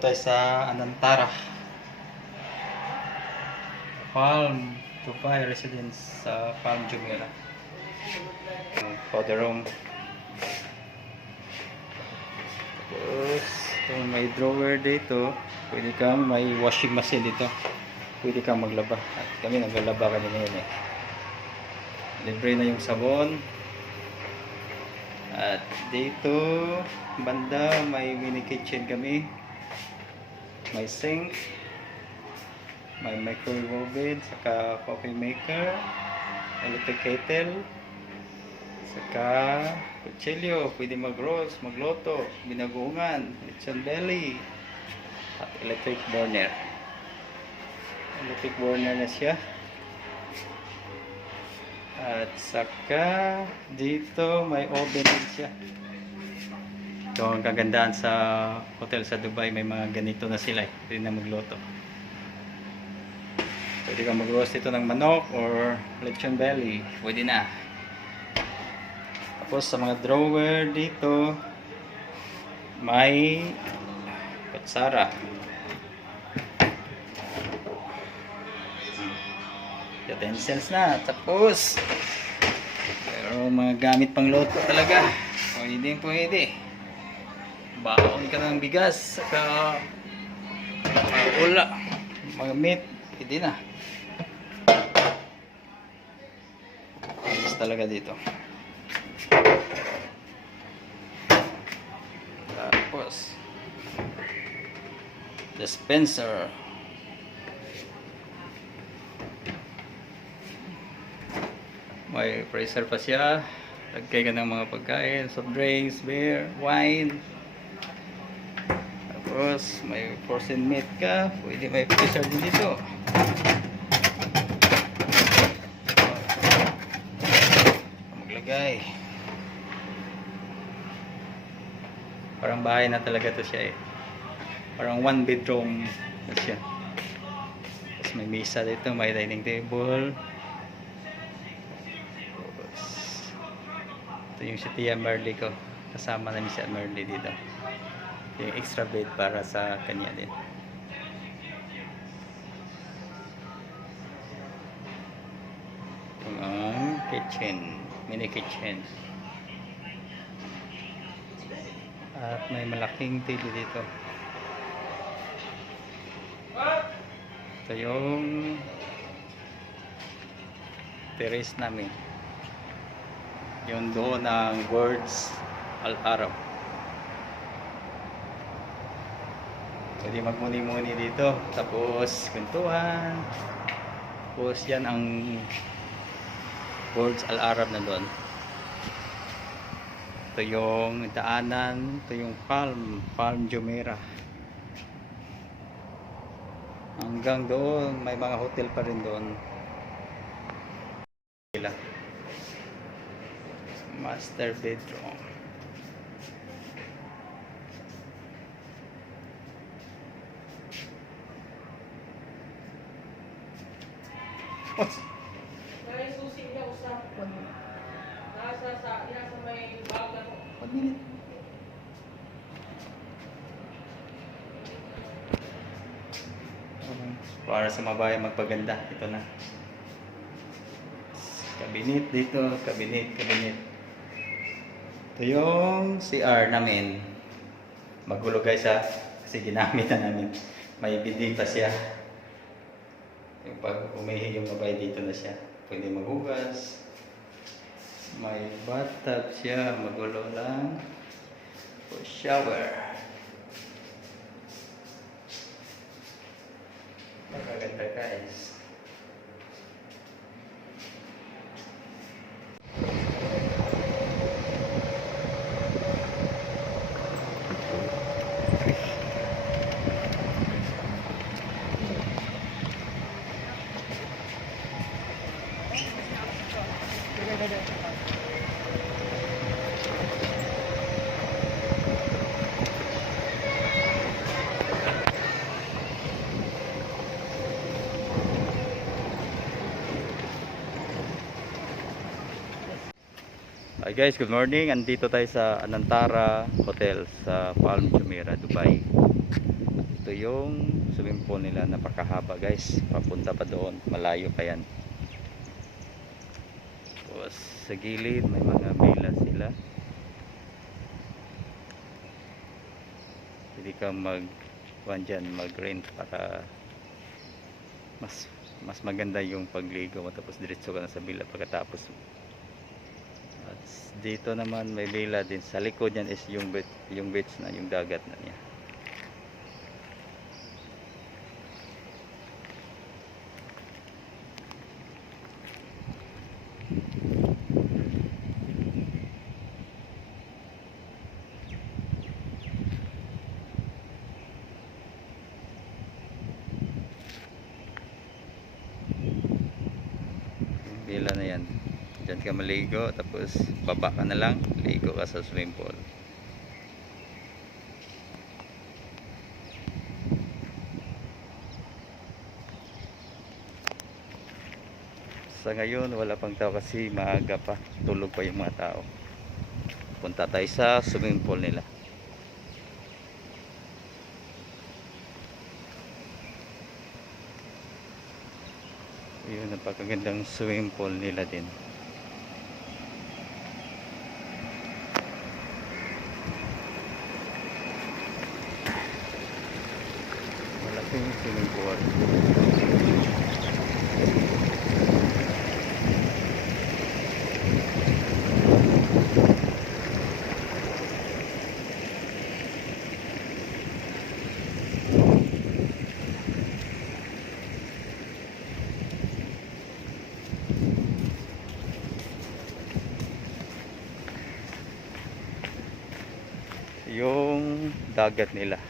tayo sa Anantara Palm Dubai Residence sa Palm Jumeirah. Powder room. Tapos may drawer dito. Pwede kang may washing machine dito. Pwede kang maglaba. At kami naglalaba kanina yun eh. Libre na yung sabon. At dito banda may mini kitchen kami. May sink, may microwave oven, saka coffee maker, electric kettle, saka kutsilyo, pwede mag-roast, magloto, binagungan, lechon belly, at electric burner. Electric burner na siya. At saka dito may oven din siya. Ito ang kagandahan sa hotel sa Dubai, may mga ganito na sila eh. Pwede na magluto. Pwede kang mag-roast ito ng manok or lechon belly. Pwede na. Tapos sa mga drawer dito may kutsara. Utensils na. Tapos pero mga gamit pang luto talaga. Pwede. Baon ka ng bigas, saka ula, mga meat, pwede na. Ayos talaga dito. Tapos dispenser. May freezer pa siya. Lagay ka ng mga pagkain, soft drinks, beer, wine. Tapos may frozen meat ka, pwede may freezer din dito. Maglagay. Parang bahay na talaga to siya eh. Parang one bedroom na siya. Tapos may mesa dito, may dining table. Tapos ito yung si Tia Merly ko. Kasama namin si Merly dito. Yung extra bed para sa kanya din. Ito ang kitchen, mini kitchen. At may malaking TV dito. Ito yung terrace namin. Yung doon ng Burj Al Arab. Pwede magmuni-muni dito. Tapos kwentuhan. Tapos yan ang Burj Al Arab na doon. Ito yung daanan. Ito yung Palm Jumeirah. Hanggang doon may mga hotel pa rin doon. Master bedroom. May susi niya usap. Nasa may bag ako. Para sa mabahay magpaganda, ito na. Kabinet dito, kabinet. Ito yung CR namin. Magulo guys ha, kasi ginamit na namin. May bidet pa siya. Yung pag umihi yung babae dito na siya. Pwede maghugas. May bathtub siya, magulo lang. For shower. Magaganda guys. Hi guys, good morning. Andito tayo sa Anantara Hotel sa Palm Jumeirah, Dubai. ito yung swimming pool nila, napakahaba guys, papunta pa doon, malayo pa yan. Tapos sa gilid may mga villa sila, hindi ka mag rent para mas maganda yung pagligo mo, tapos diretso ka na sa villa pagkatapos. At dito naman may villa din, sa likod yan is yung beach na, yung dagat na niya. Villa na yan, dyan ka maligo, tapos baba ka na lang, ligo ka sa swimming pool. Sa ngayon wala pang tao kasi maaga pa, tulog pa yung mga tao. Punta tayo sa swimming pool nila. Yun, napakagandang swimming pool nila din. Malaking swimming pool. Yung dagat nila